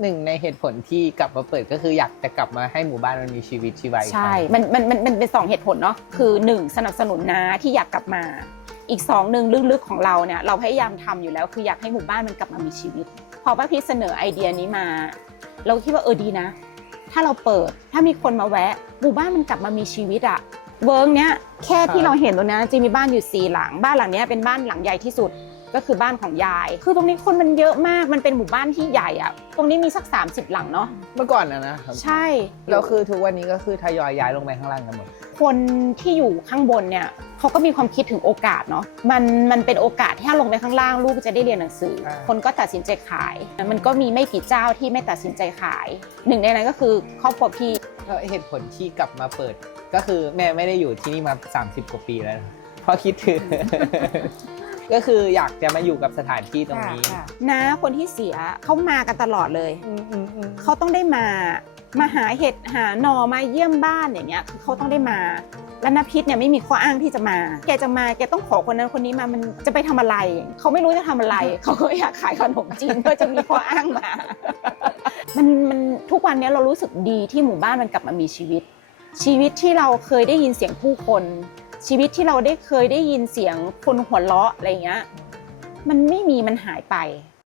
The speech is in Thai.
หนึ่งในเหตุผลที่กลับมาเปิดก็คืออยากจะกลับมาให้หมู่บ้านมันมีชีวิตชีวาอีกคใช่รั้งมันมันมันมันเป็นสองเหตุผลเนาะ คือหนึ่งสนับสนุนนาที่อยากกลับมา อีกสองหนึ่งลึกๆของเราเนี่ยเราพยายามทำอยู่แล้วคืออยากให้หมู่บ้านมันกลับมามีชีวิต พอป้าพีชเสนอไอเดียนี้มา เราคิดว่าเออดีนะ ถ้าเราเปิดถ้ามีคนมาแวะ หมู่บ้านมันกลับมามีชีวิตอะ เวิร์กเนี้ยแค่ที่เราเห็นตรงเนี้ยจริงมีบ้านอยู่สี่หลัง บ้านหลังเนี้ยเป็นบ้านหลังใหญ่ที่สุดก็คือบ้านของยาย คือตรงนี้คนมันเยอะมาก มันเป็นหมู่บ้านที่ใหญ่อะตรงนี้มีสัก 30 หลังเนาะ เมื่อก่อนนะนะครับใช่ แล้วคือทุกวันนี้ก็คือทยอยย้ายลงไปข้างล่างกันหมด คนที่อยู่ข้างบนเนี่ย เขาก็มีความคิดถึงโอกาสเนาะมันมันเป็นโอกาสที่ถ้าลงไปข้างล่างลูกจะได้เรียนหนังสืออ่าคนก็ตัดสินใจขาย มันก็มีไม่กี่เจ้าที่ไม่ตัดสินใจขาย หนึ่งในนั้นก็คือครอบครัวพี่แล้วเหตุผลที่กลับมาเปิด ก็คือแม่ไม่ได้อยู่ที่นี่มา 30 กว่าปีแล้วนะเพราะคิดถึงก็คืออยากจะมาอยู่กับสถานที่ตรงนี้นะคนที่เสียเขามากันตลอดเลยอืมอืมอืมเขาต้องได้มามาหาเห็ดหาหนอมาเยี่ยมบ้านอย่างเงี้ยคือเขาต้องได้มา แล้วนพิษเนี่ยไม่มีข้ออ้างที่จะมา แกจะมาแกต้องขอคนนั้นคนนี้มามันจะไปทำอะไร เขาไม่รู้จะทำอะไร เขาก็อยากขายขนมจีนเพื่อจะมีข้ออ้างมา มันมันทุกวันเนี้ยเรารู้สึกดีที่หมู่บ้านมันกลับมามีชีวิต ชีวิตที่เราเคยได้ยินเสียงผู้คน ชีวิตที่เราได้เคยได้ยินเสียงคนหัวเราะอะไรเงี้ยมันไม่มีมันหายไป